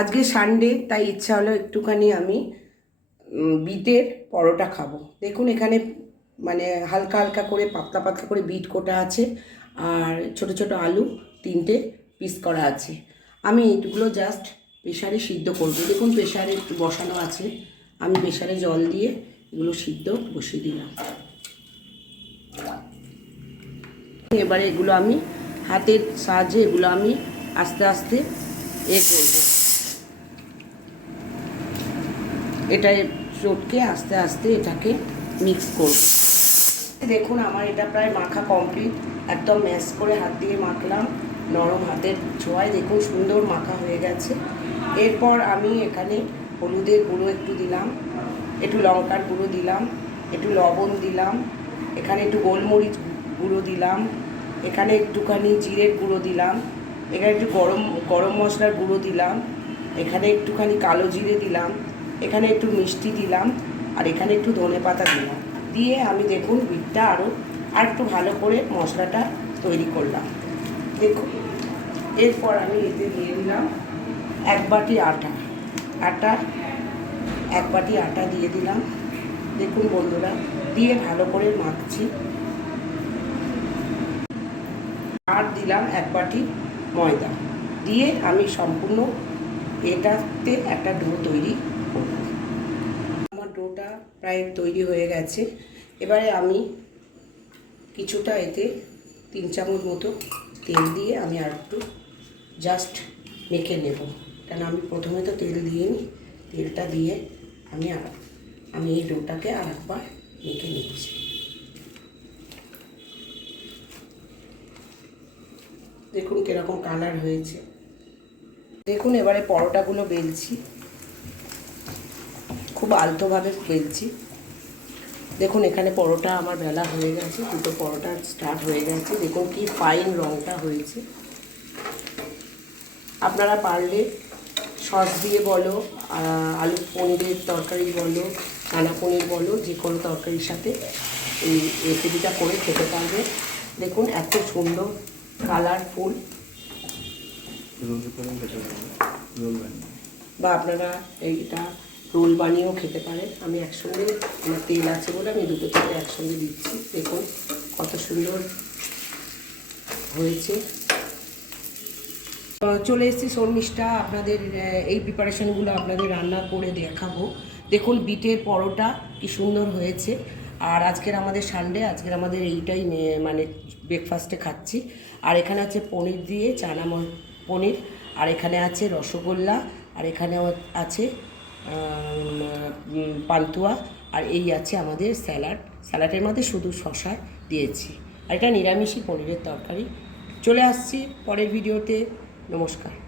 আজকে সানডে তাই ইচ্ছা হলো একটুখানি আমি বিটের পরোটা খাব। দেখুন এখানে মানে হালকা হালকা করে পাতলা পাতলা করে বিট কোটা আছে, আর ছোট ছোট আলু তিনটে পিস করা আছে। আমি এইগুলো জাস্ট প্রেশারে সিদ্ধ করব। দেখুন প্রেশারে একটু বসানো আছে। আমি প্রেশারে জল দিয়ে এগুলো সিদ্ধ বসিয়ে দিলাম। এবারে এগুলো আমি হাতের সাহায্যে এগুলো আমি আস্তে আস্তে এ করব। এটা চটকে আস্তে আস্তে এটাকে মিক্স করব। দেখুন, আমার এটা প্রায় মাখা কমপ্লিট একদম ম্যাশ করে হাত দিয়ে মাখলাম, নরম হাতের ছোঁয়ায়। দেখুন, সুন্দর মাখা হয়ে গেছে। এরপর আমি এখানে হলুদের গুঁড়ো একটু দিলাম, একটু লঙ্কার গুঁড়ো দিলাম, একটু লবণ দিলাম, এখানে একটু গোলমরিচ গুঁড়ো দিলাম, এখানে একটুখানি জিরের গুঁড়ো দিলাম, এখানে একটু গরম গরম মশলার গুঁড়ো দিলাম, এখানে একটুখানি কালো জিরে দিলাম এখানে একটু মিষ্টি দিলাম আর এখানে একটু ধনে পাতা দিলাম। দিয়ে আমি দেখুন বিটটা আরও আর একটু ভালো করে মশলাটা তৈরি করলাম। দেখুন, এরপর আমি এতে দিয়ে দিলাম এক বাটি আটা। আটা, এক বাটি আটা দিয়ে দিলাম। দেখুন বন্ধুরা, দিয়ে ভালো করে মাখছি। আর দিলাম এক বাটি ময়দা। দিয়ে আমি সম্পূর্ণ এটাতে একটা ডো তৈরি প্রায় তৈরি হয়ে গেছে। এবারে আমি কিছুটা এতে তিন চামচ মতো তেল দিয়ে আমি আর একটু জাস্ট মেখে নেব। কেন আমি প্রথমে তো তেল দিইনি, তেলটা দিয়ে আমি আর, আমি এই ডোটাকে আর একবার মেখে নিচ্ছি। দেখুন কীরকম কালার হয়েছে। দেখুন এবারে পরোটাগুলো বেলছি। খুব আলতোভাবে বেলছি দেখুন এখানে পরোটা আমার বেলা হয়ে গেছে দুটো পরোটা স্টার্ট হয়ে গেছে। দেখুন কি ফাইন রঙটা হয়েছে। আপনারা পারলে সস দিয়ে বলো আলু পনিরের তরকারি বলো চানা পনির বলো যে কোনো তরকারির সাথে এই রেসিপিটা করে খেতে পারবে। দেখুন এত সুন্দর কালারফুল বা আপনারা এইটা রোল বানিয়েও খেতে পারেন আমি একসঙ্গে, আমার তেল আছে বলে আমি দুটো থেকে একসঙ্গে দিচ্ছি। দেখুন কত সুন্দর হয়েছে। চলে এসেছি শর্মিষ্ঠা, আপনাদের এই প্রিপারেশনগুলো আপনাদের রান্না করে দেখাবো। দেখুন বিটের পরোটা কি সুন্দর হয়েছে। আর আজকের আমাদের সানডে আজকের আমাদের এইটাই মানে ব্রেকফাস্টে খাচ্ছি। আর এখানে আছে পনির দিয়ে চানা পনির। আর এখানে আছে রসগোল্লা। আর এখানেও আছে পান্তুয়া আর এই আছে আমাদের স্যালাড। স্যালাডের মধ্যে শুধু শশা দিয়েছি। আর এটা নিরামিষই পনিরের তরকারি। চলে আসছি পরের ভিডিওতে। নমস্কার।